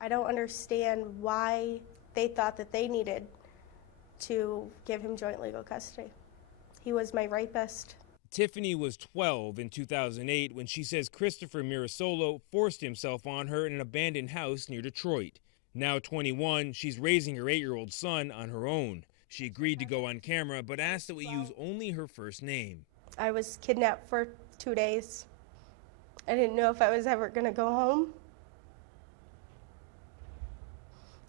I don't understand why they thought that they needed to give him joint legal custody. He was my rapist. Tiffany was 12 in 2008 when she says Christopher Mirasolo forced himself on her in an abandoned house near Detroit. Now 21, she's raising her 8-year-old son on her own. She agreed to go on camera, but asked that we use only her first name. I was kidnapped for 2 days. I didn't know if I was ever going to go home.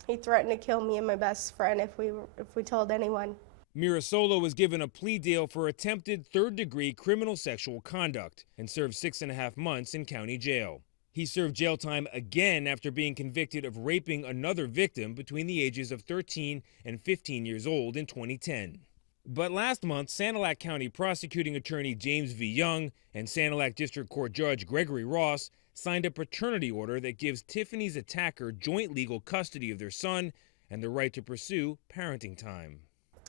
He threatened to kill me and my best friend if we told anyone. Mirasolo was given a plea deal for attempted third-degree criminal sexual conduct and served 6.5 months in county jail. He served jail time again after being convicted of raping another victim between the ages of 13 and 15 years old in 2010. But last month, Sanilac County Prosecuting Attorney James V. Young and Sanilac District Court Judge Gregory Ross signed a paternity order that gives Tiffany's attacker joint legal custody of their son and the right to pursue parenting time.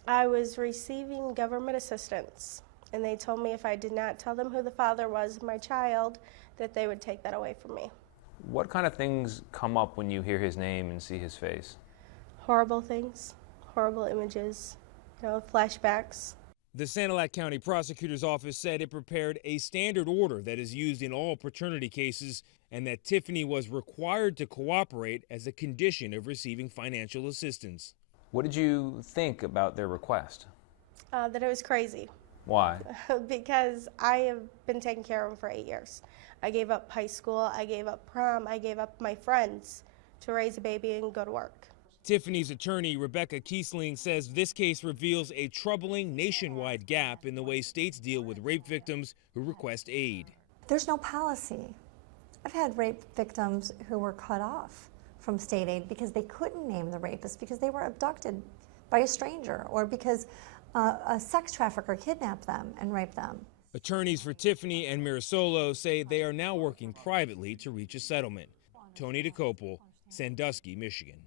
I was receiving government assistance, and they told me if I did not tell them who the father was of my child, that they would take that away from me. What kind of things come up when you hear his name and see his face? Horrible things, horrible images, flashbacks. The Sanilac County Prosecutor's Office said it prepared a standard order that is used in all paternity cases and that Tiffany was required to cooperate as a condition of receiving financial assistance. What did you think about their request? That it was crazy. Why? Because I have been taking care of him for 8 years. I gave up high school, I gave up prom, I gave up my friends to raise a baby and go to work. Tiffany's attorney, Rebecca Kiesling, says this case reveals a troubling nationwide gap in the way states deal with rape victims who request aid. There's no policy. I've had rape victims who were cut off from state aid because they couldn't name the rapist because they were abducted by a stranger or because a sex trafficker kidnapped them and raped them. Attorneys for Tiffany and Mirasolo say they are now working privately to reach a settlement. Tony DeCopel, Sandusky, Michigan.